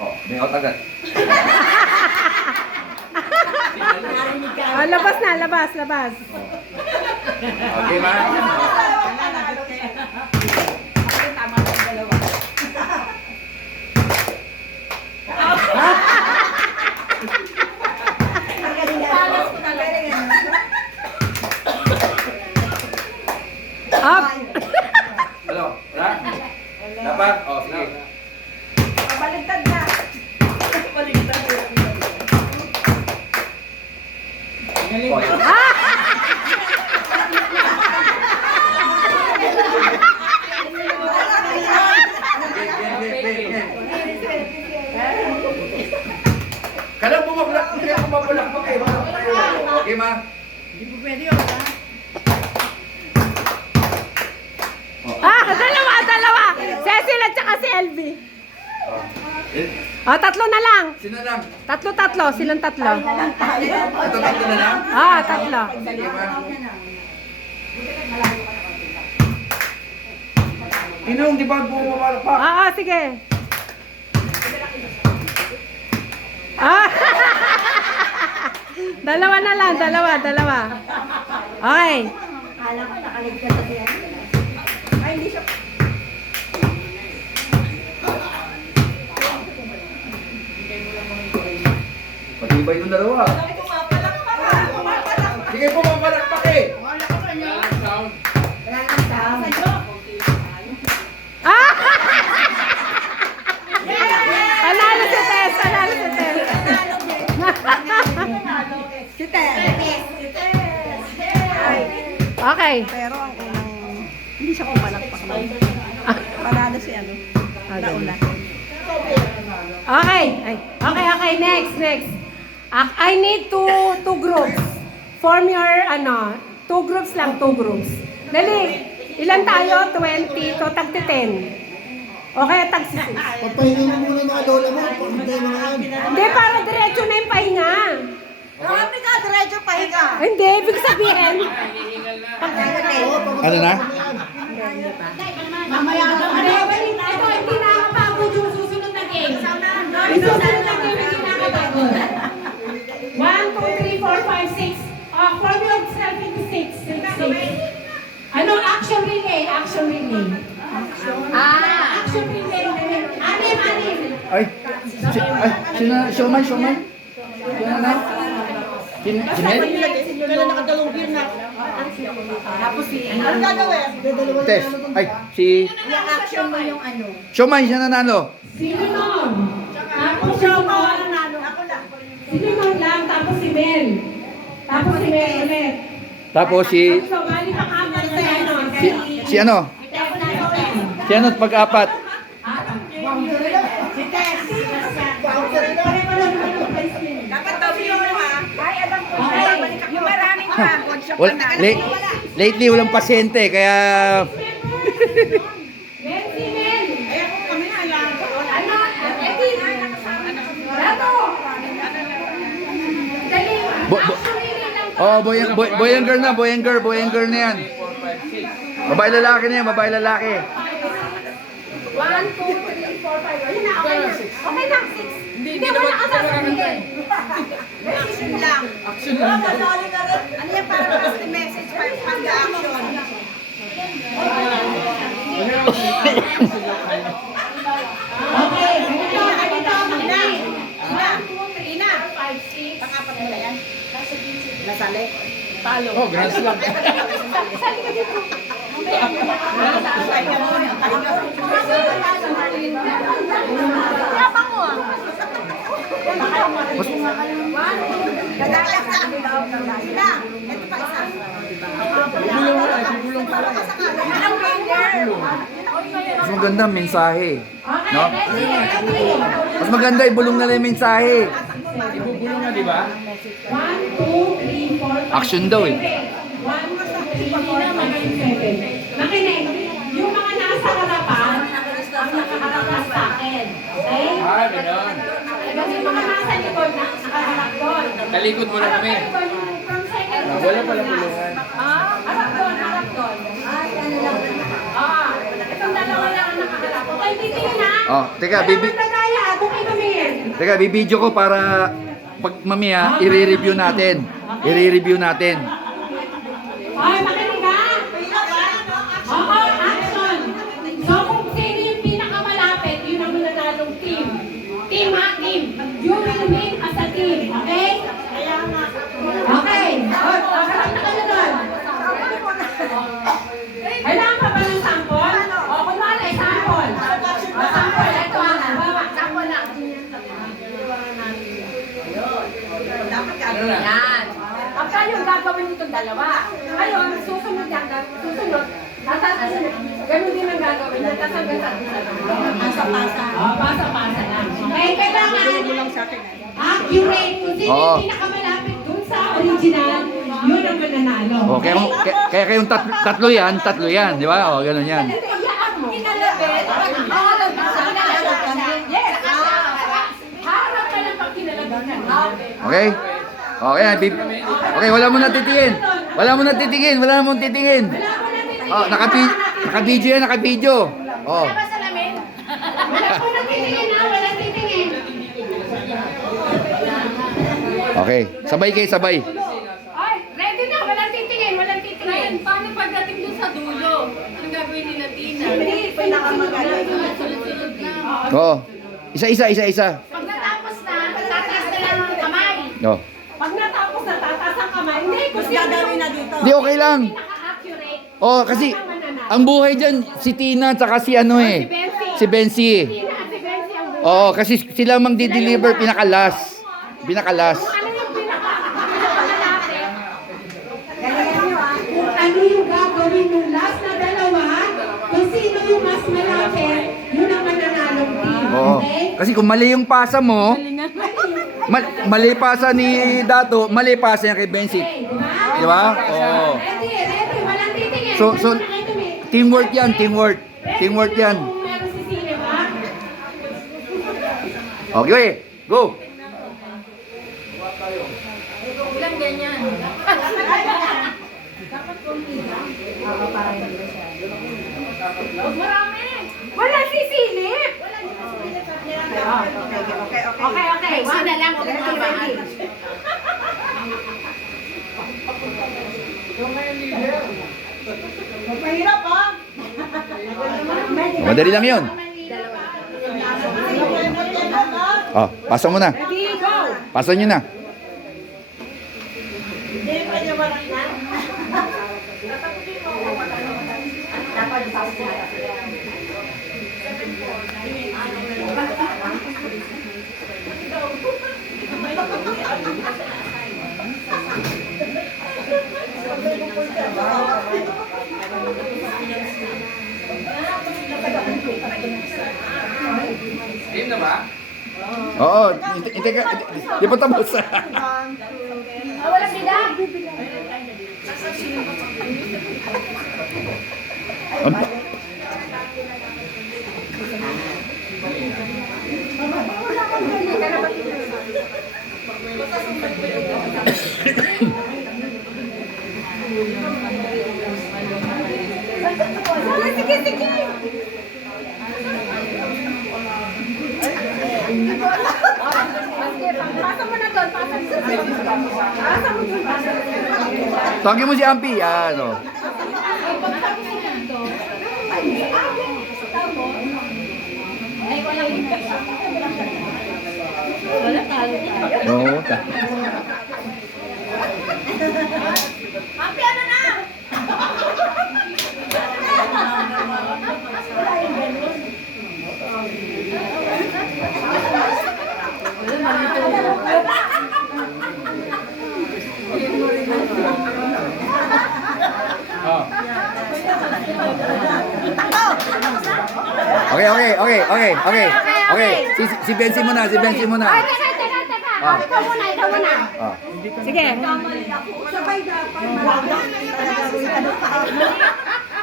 Oh, may out agad. Oh, labas na, labas, labas. Okay, ma? Up! Ano? Wala? Wala pa? Oh, sige. Baligtad na. Baligtad. Oh, yun. Kailan bumabulak? Kailan bumabulak pa kayo? Okay, ma? Hindi po pwede yun, ha? Dalawa, dalawa! Cecil at saka si LB. Oh. Oh, tatlo na lang. Sino lang? Tatlo, silang tatlo. Ito tatlo na lang? Tatlo. Sige, ma. Tinong, di ba bumabulak pa? Sige. Ah! Dalawa na lang, dalawa. Okay. Kala ko nakaligtad na siya. Ay, hindi siya. Matibay yung dalawa. Sige, bumabulak pa kayo. Wala nang sound. Panalo si Tess, panalo si Tess. Si Tess. Okay. Pero ang unang, hindi siya pumalakpak lang. Panalo si ano. Nauna. Okay. Okay, next. I need two groups. Form your, two groups lang, two groups. Dali. Ilan tayo? 20 to tag 10. Okay, tag 6. Pagpahinga mo muna mga lola mo, pagpahinga mo yan. Hindi, para diretso na yung pahinga. Grabe ka, diretso pahinga. Hindi, ibig sabihin. Ano na? Mamaya na Ito, hindi nakakapagod yung susunod na game. Yung susunod na game, hindi nakakapagod. 1, 2, 3, 4, 5, 6. Form yourself into 6. Ano? Action relay. Action relay. Anim. Ay, Showman? Sino na? Sinel? Kailan nakadalawang gear na. Tapos si... Ano gagawin? Tess. Ay, si... Yung action mo yung ano. Showman, siya nanalo. Sino nun? Tapos si Mon. Ako lang. Sino nun lang? Tapos si Mel. Tapos si Mel ulit. Tapos si... So, bali pang apat na ano. Si ano? Si ano pag-apat? Si Tess. Dapat daw yun ha. Ay, alam ko. Yung maraming pagod siya pa na. Lately, walang pasyente, kaya... Mel, si Mel. Ay, ako kami na yan. Ano? Eddie. Rato. Dali. Action relay lang to. Oh, boy and girl na yan. Babae lalaki na yan, babae lalaki. 1, 2, 3, 4, 5. Ayun na, okay na. Okay na, 6. Hindi mo nakasasabihin. Action lang. Action lang. Ano yan para last message pa yung pag-action? Okay, ganito. Ina. 5, 6. Pangapat mo na yan. Nasali. Talo. Oh, grand slam. Sali ka dito. Pahinga mo na. Pahinga mo. Yabang mo ah. Kagaya sa Ina. Ito pa isa. Ang finger. Mas maganda ang mensahe. Okay, No? ready. Mas maganda, ibulong na lang yung mensahe. Ibubulong na, di ba? 1, 2, 3, 4, 5, Action daw eh. 1, 2, 3, 4, 5, 6, 7. Makinig, yung mga nasa harapan, ang nakaharap sa akin. Okay? Ganon. Kasi yung mga nasa likod na nakaharap doon. Talikod mo na kami. From second to Wala third pala class. pulungan. Harap doon, harap doon. Itong dalawa lang ang nakaharap. Okay, titingin ha. Oh, teka, Wala magdadaya, bukay kami yan. teka, bibidyo ko para pag mamaya, i-review natin. I-review natin. Ay, makinig ha. Oo, action. So, kung sino yung pinakamalapit, yun ang mananalong team. Team ha, team. You will win as a team, okay? Okay. Masarap na kayo doon. Kailangan pa ba ng sample? O, kunwari, sample. O, sample. Ito ha. Bawa, sample lang. Yan. Pagka yung gagawin nitong dalawa. Ngayon, susunod yan. Susunod. Tatasunod. Ganun din ang gagawin. Natasagal sa pasa-pasa. O, pasa-pasa lang. Okay, kailangan accurate. Kung sino Oo. yung pinakamalapit dun sa original, yun ang mananalo. Oh, kaya kayong tatlo yan, di ba? Oh, ganun yan. Iyaan mo. Kinalabit. Oo, yes. Harap ka lang pag kinalabitan. Okay? Okay, okay, wala mo na titingin. Wala mo na titingin, wala mo titingin. Oh, naka-video yan, naka-video. Oh. Wala po natitingin ha, wala titingin. Okay, sabay kayo, sabay. Ay, ready na, walang titingin, walang titingin. Paano pagdating dun sa dulo? Anong gagawin nila, Tina? Hindi, Sunod-sunod na. Oh. Isa. Pag natapos na, tataas na lang ang kamay. Oh. Pag natapos na, tataas ang kamay. Hindi, kung sino Gagawin na dito. Di okay lang. pinaka-accurate. Oh, kasi ang buhay dyan, si Tina at si ano eh. Si Bensi. Tina at si Bensi ang buhay. Oo, kasi sila mang di-deliver pinakalas. Pinakalas. Kung ano yung pinaka-malapit. Kung ano yung gagawin ng last na dalawa, kung sino yung mas malapit, yun ang mananalong team. Oo. Okay? Kasi kung mali yung pasa mo, mali pasa ni Dato, mali pasa niya kay Bensi. Okay, di ba? Di ba? Oo. Ready, walang titingin. So, Ganun na kayo tumingin. teamwork yan, teamwork. Teamwork yan. Kung meron si Sine, ba? Okay, go. Ilang ganyan? Marami. Wala sisilip. Okay. One na lang. Mahirap ha? Madali lang yun. Oh, pasa mo na. Ready, go. Pasa nyo na. Game na ba? Oo, hindi ka, di pa tapos. Walang bida. Sige. Pasa mo na doon, pasa mo doon. Tawagin mo si Ampi. Yan, oh. Oo. Happy ano na? Oh. Okay. Si Bensi muna, Ay, teka. Ah. Ikaw muna. Ah. Sige.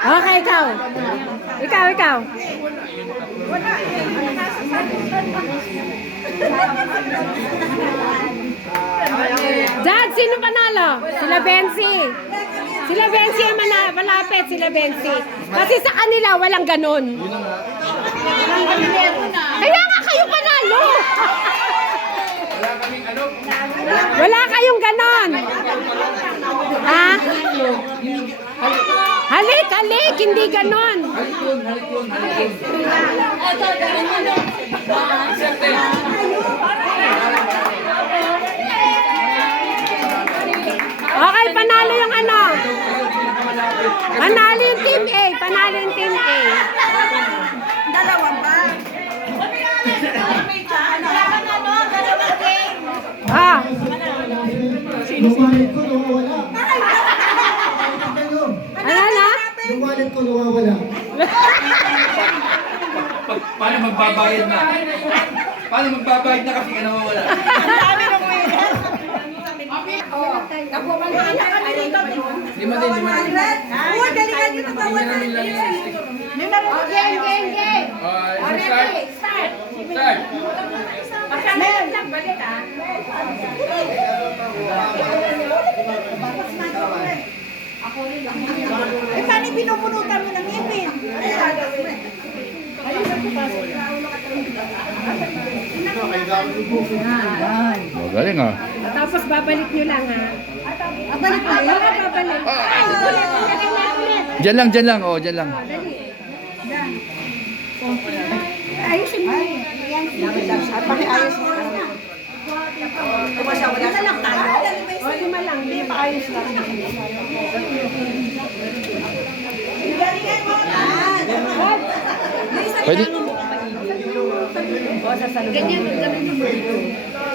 Okay, ikaw. Ikaw. Dad, sino panalo? Sila Bensi. Sila Bensi ang malapit, sila Bensi. Kasi sa kanila, walang ganun. Meron na. Wala kayong ganon. Ha? Halik, halik, hindi ganon. Halik yun, halik yun, halik yun. Okay, panalo yung ano. Panalo yung team A. Panalo yung team A. Dalawa ba? Dalawang game. Ah, Yung wallet ko nawawala. ano na? Yung wallet ko nawawala. Paano magbabayad na? Paano magbabayad na kasi ka nawawala? Wala kami dito. Lima din, lima din. Uy, galingan nyo na Tingnan namin lang yung 60. Game, game, game. Start. Start. Start. Meron lang, balik ah. Eh, paano pinupunutan mo ng ngipin? Oh, galing ah. Tapos babalik nyo lang ha. Babalik mo yun? Babalik. Ulit, ulit. Dyan lang, oh, dyan lang. Ayusin mo. At pakiayos mo. Kumasa, wala ka lang tayo. O, lima lang. Hindi, paayos lang. Galingan mo na. Pwede?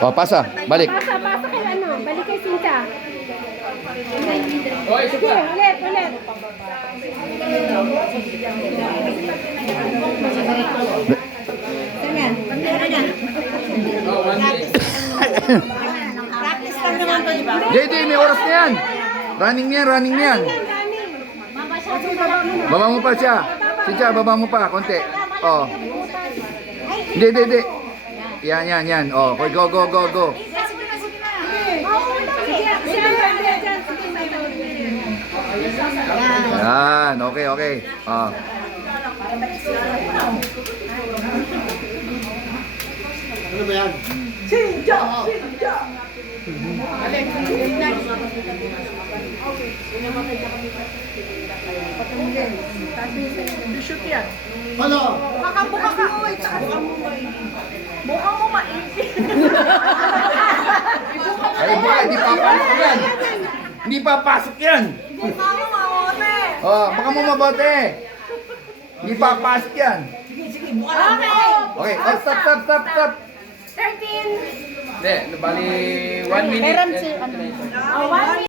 Oh, pasa. Balik. Pasa, pasa kay ano. Balik kay Sinta. Oh, isa Sige, pa. ulit, ulit. Oh, 1 minute. Practice lang naman to, di ba? Hindi, may oras na yan. Running na yan, running na yan. Baba mo pa siya. Siya, baba mo pa, konti. Oh. Hindi. Yan. Oh, go. Yan, okay. Oh. Ano ba yan? Ano? Makabuka ka. Buka mo maipin. Ay, buka, hindi papasok yan. Hindi papasok yan. Buka mo maote. Oh, baka mo mabote. Hindi papasok yan. Okay. Okay, oh, stop. 13. Hindi, bali 1 minute. Oh, 1 minute.